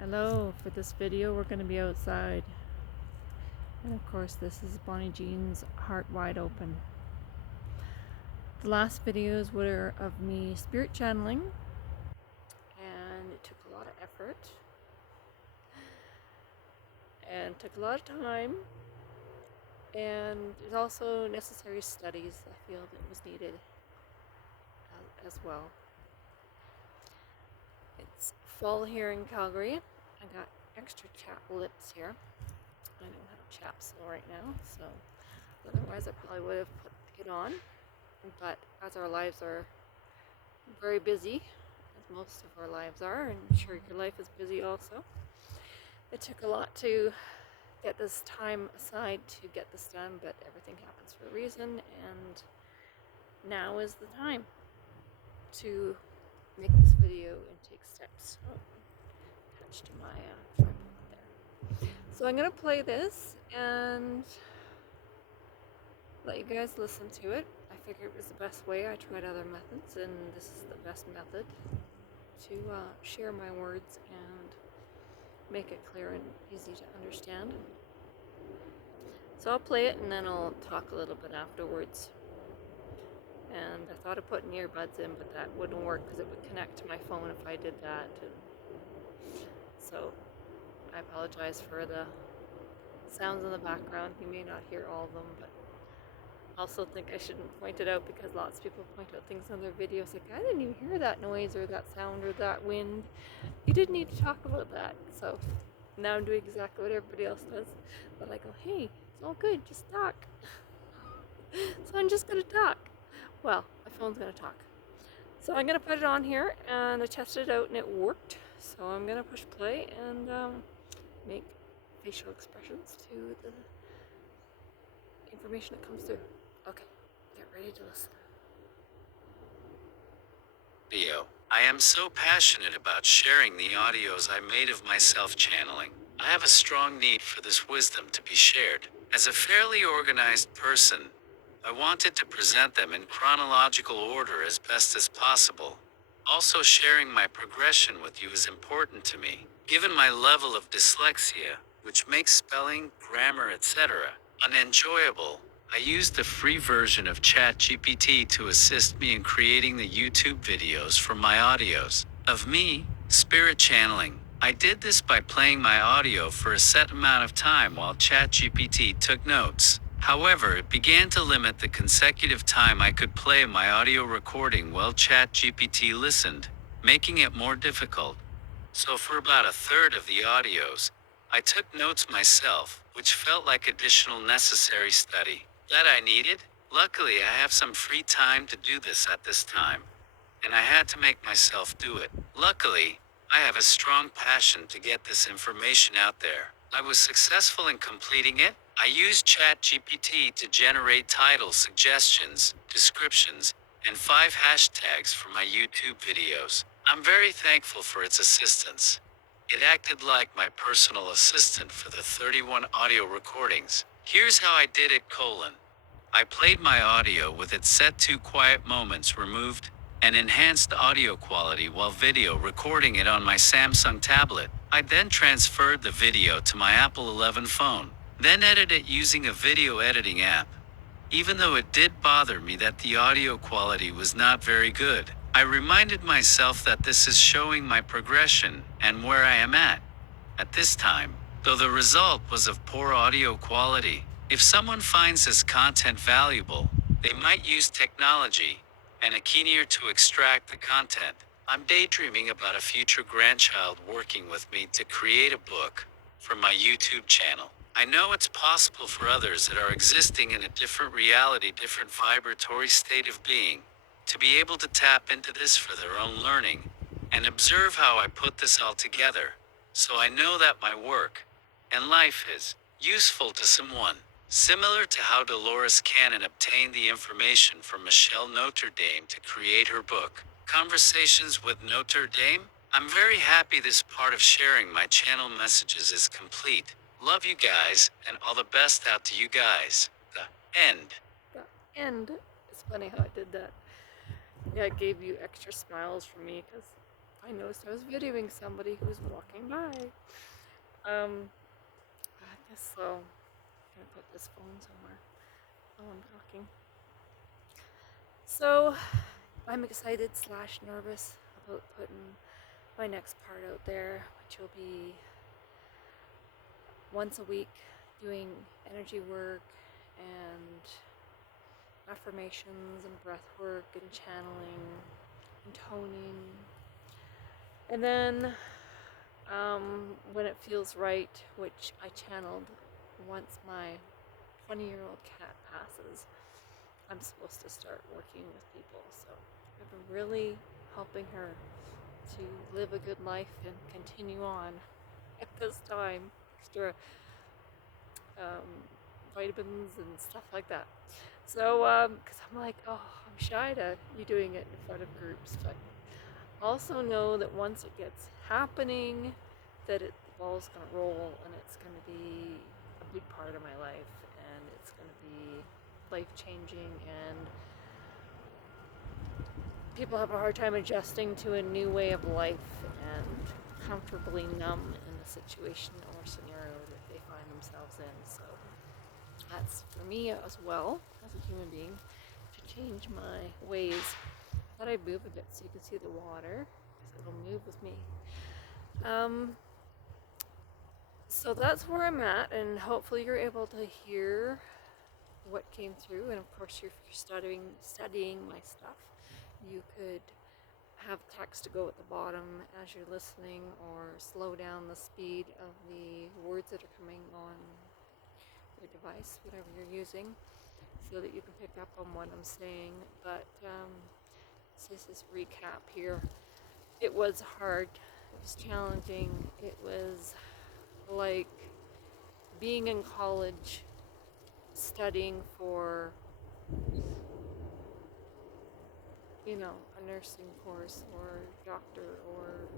Hello, for this video we're going to be outside. And of course this is Bonnie Jean's Heart Wide Open. The last videos were of me spirit channeling, and it took a lot of effort and took a lot of time, and there's also necessary studies I feel that was needed as well. It's fall here in Calgary. I got extra chap lips here. I don't have chapsel right now, so otherwise I probably would have put it on. But as our lives are very busy, as most of our lives are, and I'm sure your life is busy also, it took a lot to get this time aside to get this done, but everything happens for a reason, and now is the time to make this video and take steps. Oh, attached to my tripod there. So I'm gonna play this and let you guys listen to it. I figured it was the best way. I tried other methods, and this is the best method to share my words and make it clear and easy to understand. So I'll play it and then I'll talk a little bit afterwards. And I thought of putting earbuds in, but that wouldn't work because it would connect to my phone if I did that. And so I apologize for the sounds in the background. You may not hear all of them, but I also think I shouldn't point it out because lots of people point out things on their videos like, I didn't even hear that noise or that sound or that wind. You didn't need to talk about that. So now I'm doing exactly what everybody else does. But I go, hey, it's all good, just talk. So I'm just gonna talk. Well, my phone's gonna talk. So I'm gonna put it on here, and I tested it out and it worked. So I'm gonna push play and make facial expressions to the information that comes through. Okay, get ready to listen. I am so passionate about sharing the audios I made of myself channeling. I have a strong need for this wisdom to be shared. As a fairly organized person, I wanted to present them in chronological order as best as possible. Also, sharing my progression with you is important to me, given my level of dyslexia, which makes spelling, grammar, etc. unenjoyable. I used the free version of ChatGPT to assist me in creating the YouTube videos for my audios of me, spirit channeling. I did this by playing my audio for a set amount of time while ChatGPT took notes. However, it began to limit the consecutive time I could play my audio recording while ChatGPT listened, making it more difficult. So for about a third of the audios, I took notes myself, which felt like additional necessary study that I needed. Luckily, I have some free time to do this at this time, and I had to make myself do it. Luckily, I have a strong passion to get this information out there. I was successful in completing it. I used ChatGPT to generate title suggestions, descriptions, and 5 hashtags for my YouTube videos. I'm very thankful for its assistance. It acted like my personal assistant for the 31 audio recordings. Here's how I did it: I played my audio with its set to quiet moments removed and enhanced audio quality while video recording it on my Samsung tablet. I then transferred the video to my Apple 11 phone, then edited it using a video editing app. Even though it did bother me that the audio quality was not very good, I reminded myself that this is showing my progression and where I am at this time. Though the result was of poor audio quality, if someone finds this content valuable, they might use technology and a keen ear to extract the content. I'm daydreaming about a future grandchild working with me to create a book for my YouTube channel. I know it's possible for others that are existing in a different reality, different vibratory state of being, to be able to tap into this for their own learning and observe how I put this all together. So I know that my work and life is useful to someone. Similar to how Dolores Cannon obtained the information from Michelle Notre Dame to create her book, Conversations with Notre Dame. I'm very happy this part of sharing my channel messages is complete. Love you guys, and all the best out to you guys. The end. The end. It's funny how I did that. Yeah, it gave you extra smiles for me because I noticed I was videoing somebody who was walking by. I guess so. I'm gonna put this phone somewhere while I'm talking. So I'm excited / nervous about putting my next part out there, which will be once a week doing energy work and affirmations and breath work and channeling and toning. And then when it feels right, which I channeled once my 20-year-old cat passes, I'm supposed to start working with people. So I've been really helping her to live a good life and continue on at this time. Extra vitamins and stuff like that. So, because I'm like, oh, I'm shy to be doing it in front of groups, but also know that once it gets happening, that the ball's gonna roll and it's gonna be a big part of my life, and it's gonna be life changing, and people have a hard time adjusting to a new way of life and comfortably numb in the situation or scenario that they find themselves in. So that's for me as well as a human being to change my ways. I thought I'd move a bit so you can see the water because it'll move with me. So that's where I'm at, and hopefully you're able to hear what came through. And of course, if you're studying my stuff, you could have text to go at the bottom as you're listening, or slow down the speed of the words that are coming on your device, whatever you're using, so that you can pick up on what I'm saying. But this is recap here. It was hard. It was challenging. It was like being in college studying for, a nursing course or doctor or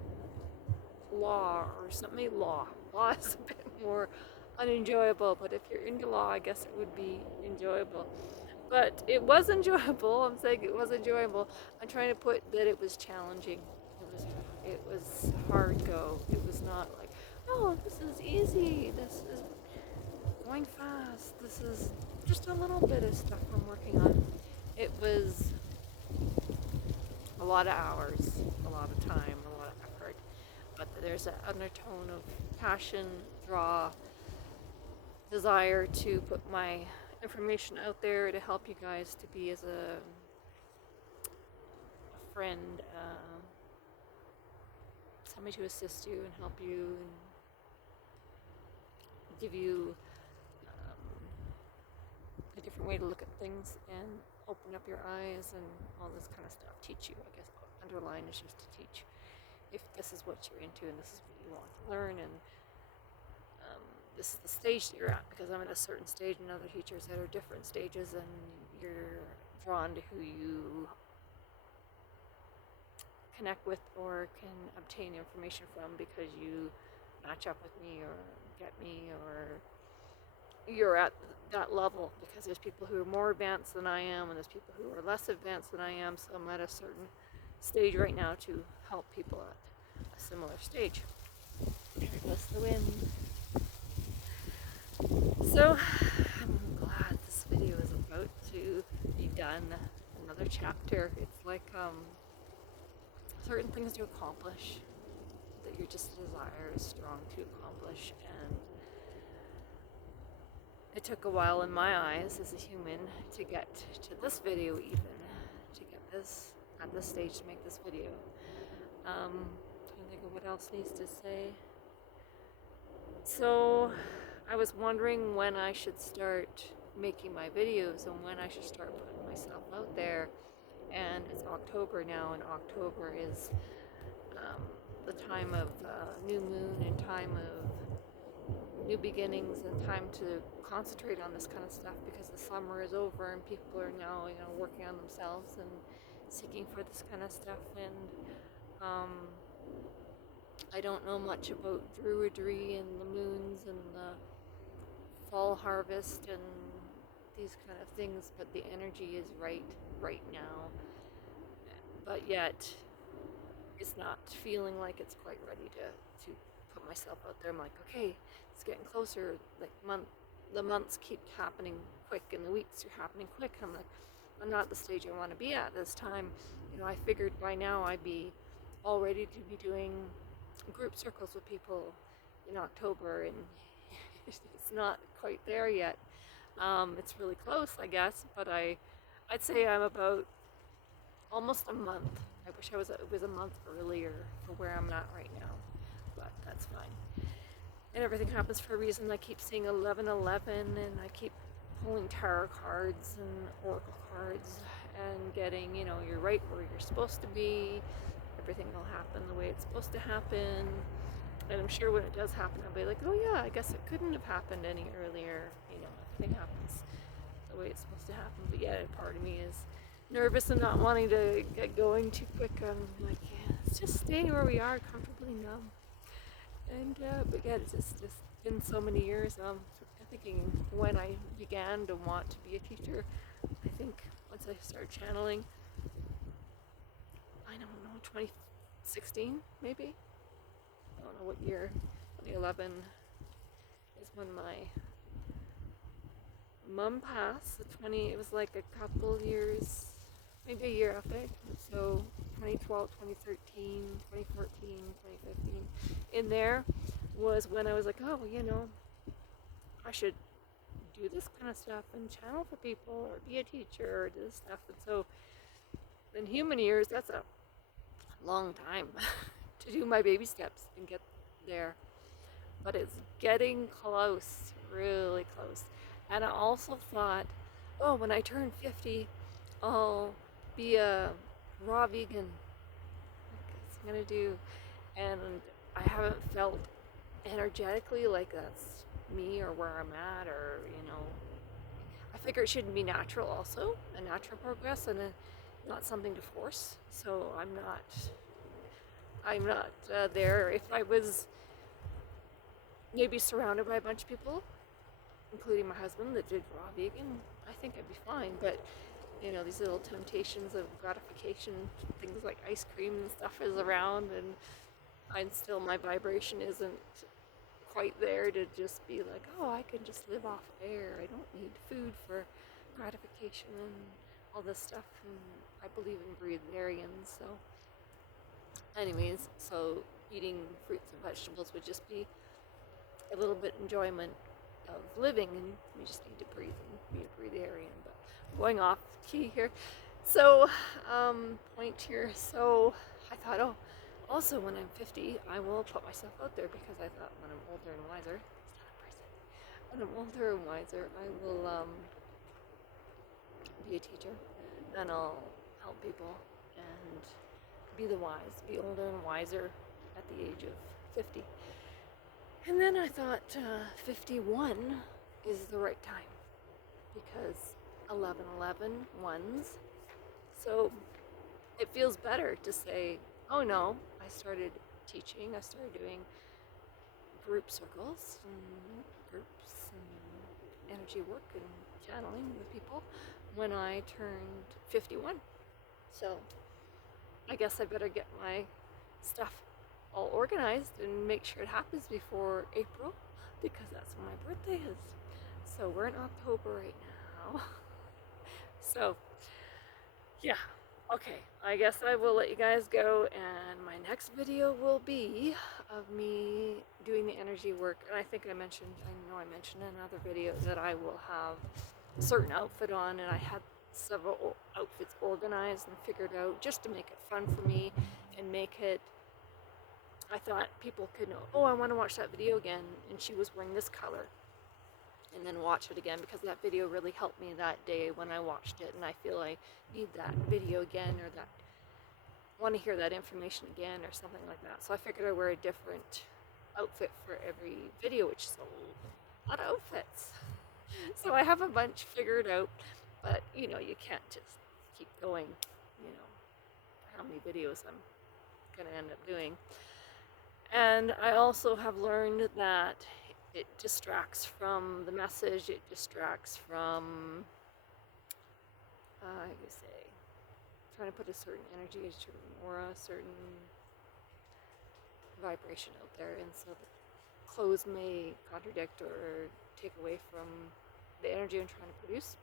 law or something. Law is a bit more unenjoyable, but if you're into law, I guess it would be enjoyable. But it was enjoyable. I'm saying it was enjoyable. I'm trying to put that it was challenging. It was hard go. It was not like, oh, this is easy. This is going fast. This is just a little bit of stuff I'm working on. It was a lot of hours, a lot of time, a lot of effort. But there's an undertone of passion, draw, desire to put my information out there to help you guys, to be as a friend, somebody to assist you and help you and give you a different way to look at things and open up your eyes and all this kind of stuff. Teach you, I guess. Underline is just to teach. If this is what you're into and this is what you want to learn, and this is the stage that you're at, because I'm at a certain stage and other teachers that are different stages, and you're drawn to who you connect with or can obtain information from because you match up with me or get me, or you're at that level, because there's people who are more advanced than I am and there's people who are less advanced than I am. So I'm at a certain stage right now to help people at a similar stage. There goes the wind. So I'm glad this video is about to be done. Another chapter. It's like certain things to accomplish that your just desire is strong to accomplish, and it took a while in my eyes as a human to get to this video, even to get this at this stage, to make this video. Trying to think of what else needs to say. So I was wondering when I should start making my videos and when I should start putting myself out there. And it's October now, and October is the time of new moon and time of new beginnings and time to concentrate on this kind of stuff, because the summer is over and people are now, working on themselves and seeking for this kind of stuff. And I don't know much about druidry and the moons and the fall harvest and these kind of things, but the energy is right now. But yet is not feeling like it's quite ready to put myself out there. I'm like, okay, it's getting closer. Like the months keep happening quick, and the weeks are happening quick. And I'm like, I'm not at the stage I want to be at this time. I figured by now I'd be all ready to be doing group circles with people in October, and it's not quite there yet. It's really close, I guess, but I'd say I'm about almost a month. I wish it was a month earlier for where I'm at right now, but that's fine. And everything happens for a reason. I keep seeing 1111, and I keep pulling tarot cards and oracle cards and getting, you're right where you're supposed to be. Everything will happen the way it's supposed to happen. And I'm sure when it does happen, I'll be like, oh yeah, I guess it couldn't have happened any earlier. Everything happens the way it's supposed to happen. But yeah, part of me is nervous and not wanting to get going too quick. I'm like, yeah, let's just stay where we are, comfortably numb. And but yeah, it's just been so many years. I'm thinking when I began to want to be a teacher, I think once I started channeling, I don't know, 2016 maybe. I don't know what year. 2011 is when my mom passed. It was like a couple years, maybe a year after. So 2012, 2013, 2014, 2015. In there was when I was like, oh, I should do this kind of stuff and channel for people or be a teacher or do this stuff. And so in human years, that's a long time to do my baby steps and get there. But it's getting close, really close. And I also thought, oh, when I turn 50, I'll be a raw vegan. That's what I'm gonna do. And I haven't felt energetically like that's me or where I'm at, or I figure it shouldn't be natural also, a natural progress, and not something to force. So I'm not there. If I was maybe surrounded by a bunch of people, including my husband, that did raw vegan, I think I'd be fine. But these little temptations of gratification, things like ice cream and stuff is around, and my vibration isn't quite there to just be like, oh, I can just live off air. I don't need food for gratification and all this stuff. And I believe in breatharians, so anyways, so eating fruits and vegetables would just be a little bit enjoyment of living, and we just need to breathe and be a breatharian. But I'm going off key here. So point here. So I thought, oh, also when I'm 50, I will put myself out there, because I thought when I'm older and wiser, it's not a person. When I'm older and wiser, I will be a teacher, and I'll help people and be older and wiser at the age of 50. And then I thought 51 is the right time, because 1111 ones. So it feels better to say, oh no, I started teaching, I started doing group circles and groups and energy work and channeling with people when I turned 51. So I guess I better get my stuff all organized and make sure it happens before April, because that's when my birthday is. So we're in October right now. So yeah, okay, I guess I will let you guys go, and my next video will be of me doing the energy work. And I know I mentioned in another video that I will have a certain outfit on, and I had several outfits organized and figured out just to make it fun for me and make it, I thought people could know, oh, I want to watch that video again, and she was wearing this color, and then watch it again, because that video really helped me that day when I watched it, and I feel I need that video again, or that want to hear that information again, or something like that. So I figured I'd wear a different outfit for every video, which is a lot of outfits. So I have a bunch figured out, but you can't just keep going, how many videos I'm gonna end up doing. And I also have learned that it distracts from the message, it distracts from, trying to put a certain energy, a certain aura, a certain vibration out there, and so the clothes may contradict or take away from the energy I'm trying to produce.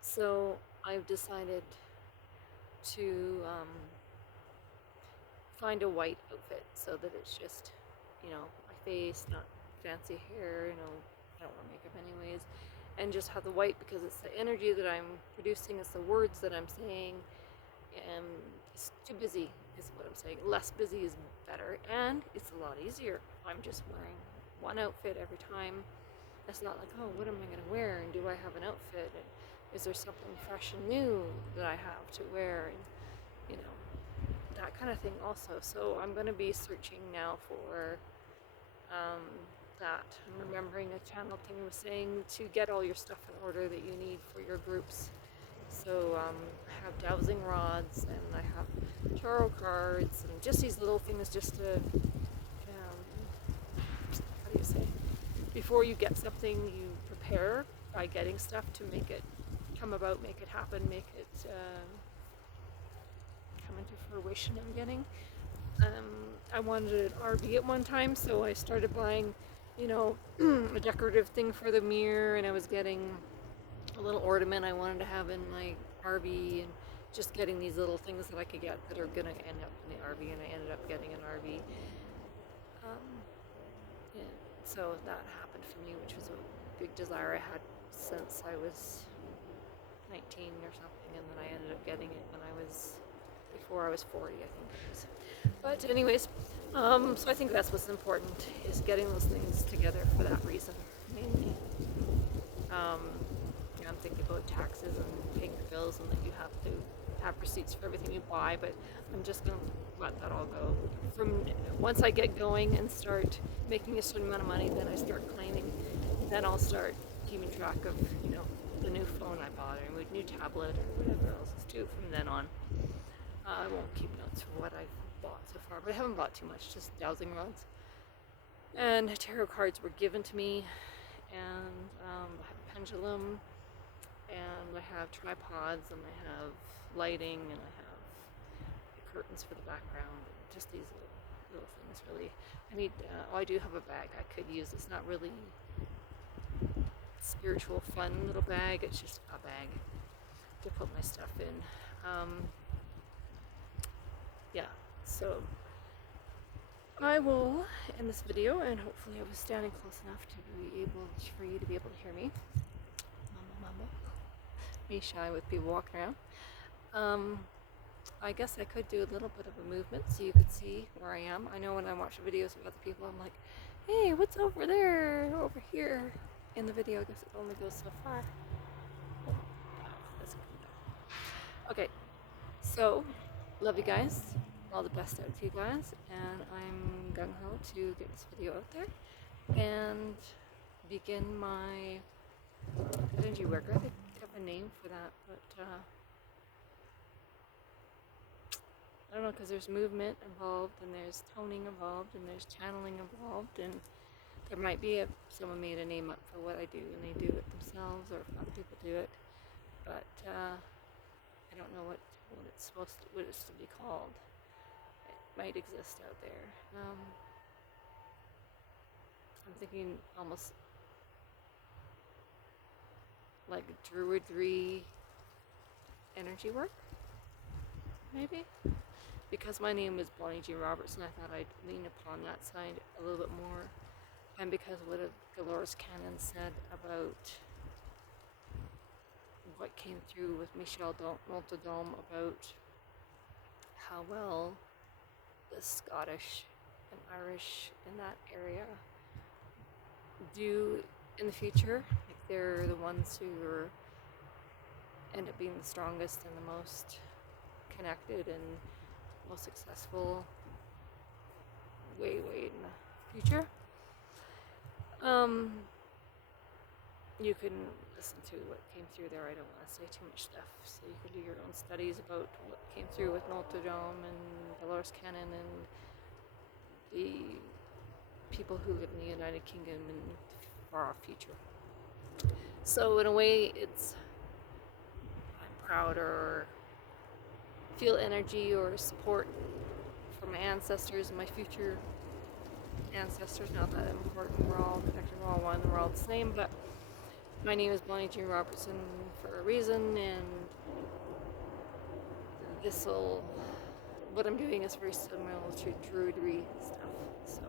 So I've decided to find a white outfit so that it's just, my face, not fancy hair, I don't wear makeup anyways, and just have the white because it's the energy that I'm producing, it's the words that I'm saying, and it's too busy is what I'm saying. Less busy is better, and it's a lot easier. I'm just wearing one outfit every time. It's not like, oh, what am I going to wear, and do I have an outfit, and is there something fresh and new that I have to wear, and that kind of thing also. So I'm going to be searching now for that. I'm remembering a channel thing was saying to get all your stuff in order that you need for your groups. So I have dowsing rods, and I have tarot cards, and just these little things just to, how do you say, before you get something, you prepare by getting stuff to make it come about, make it happen, make it come into fruition. I'm getting. I wanted an RV at one time, so I started buying, a decorative thing for the mirror, and I was getting a little ornament I wanted to have in my RV, and just getting these little things that I could get that are gonna end up in the RV, and I ended up getting an RV. Yeah, so that happened for me, which was a big desire I had since I was 19 or something, and then I ended up getting it when before I was 40, I think it was. But anyways, so I think that's what's important, is getting those things together for that reason, mainly. I'm thinking about taxes and paying your bills, and that you have to have receipts for everything you buy, but I'm just going to let that all go. Once I get going and start making a certain amount of money, then I start claiming, then I'll start keeping track of, the new phone I bought, or new tablet, or whatever else is due from then on. I won't keep notes for what I've bought so far, but I haven't bought too much, just dowsing rods. And tarot cards were given to me, and I have a pendulum, and I have tripods, and I have lighting, and I have curtains for the background, just these little things, really. I do have a bag I could use. It's not really spiritual, fun little bag, it's just a bag to put my stuff in. Yeah, so I will end this video, and hopefully I was standing close enough for you to be able to hear me. Mama. Be shy with people walking around. I guess I could do a little bit of a movement so you could see where I am. I know when I watch videos of other people, I'm like, hey, what's over there, over here? In the video, I guess it only goes so far. Okay, so love you guys. All the best out to you guys, and I'm gung-ho to get this video out there and begin my energy work. I think I have a name for that, but I don't know, because there's movement involved, and there's toning involved, and there's channeling involved, and there might be someone made a name up for what I do, and they do it themselves, or if other people do it, but I don't know what it's to be called. It might exist out there. I'm thinking almost like druidry energy work, maybe? Because my name is Bonnie G. Robertson, I thought I'd lean upon that side a little bit more. And because what Dolores Cannon said about what came through with Michelle Multidome about how well the Scottish and Irish in that area do in the future. Like, they're the ones who end up being the strongest and the most connected and most successful way in the future. You can listen to what came through there. I don't want to say too much stuff, so you can do your own studies about what came through with Notre Dame and Dolores Cannon and the people who live in the United Kingdom in the far off future. So in a way, I'm proud or feel energy or support for my ancestors and my future ancestors. Not that important. We're all connected. We're all one. We're all the same. But my name is Bonnie Jean Robertson for a reason, and what I'm doing is very similar to Druidry stuff. So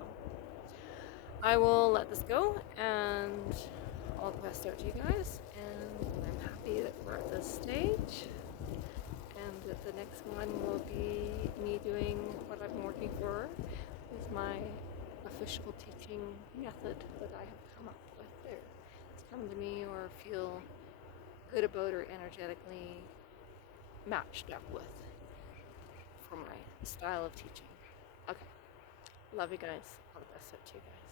I will let this go, and all the best out to you guys. And I'm happy that we're at this stage, and that the next one will be me doing what I've been working for, is my official teaching method that I have come up with there. It's come to me or feel good about or energetically matched up with for my style of teaching. Okay. Love you guys. All the best out to you guys.